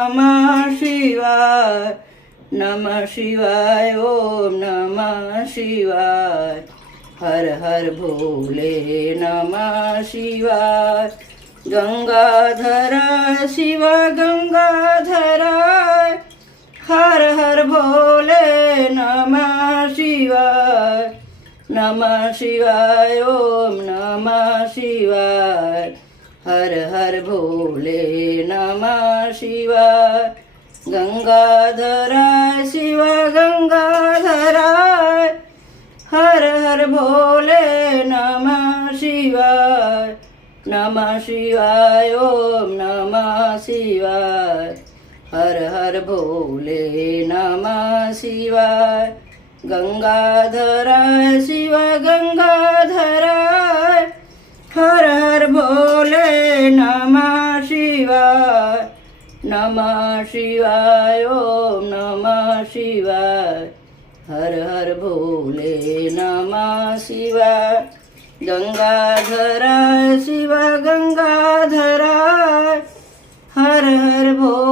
નમઃ શિવાય નમઃ શિવાય ઓમ નમઃ શિવાય હર હર ભોલે નમઃ શિવાય ગંગાધરા શિવ ગંગાધરાય હર હર ભોલે નમઃ શિવાય ઓમ નમઃ શિવાય હર હર ભોલે નમઃ શિવાય ગંગાધરાય શિવ ગંગાધરાય હર હર ભોલે નમઃ શિવાય ઓમ નમઃ શિવાય હર હર ભોલે નમઃ શિવાય ગંગાધરાય શિવ ગંગાધરાય હર હર ભોલે નમઃ શિવાય ઓમ નમઃ શિવાય હર હર ભોલે નમઃ શિવાય ગંગાધરાય શિવ ગંગાધરાય હર હર ભોલે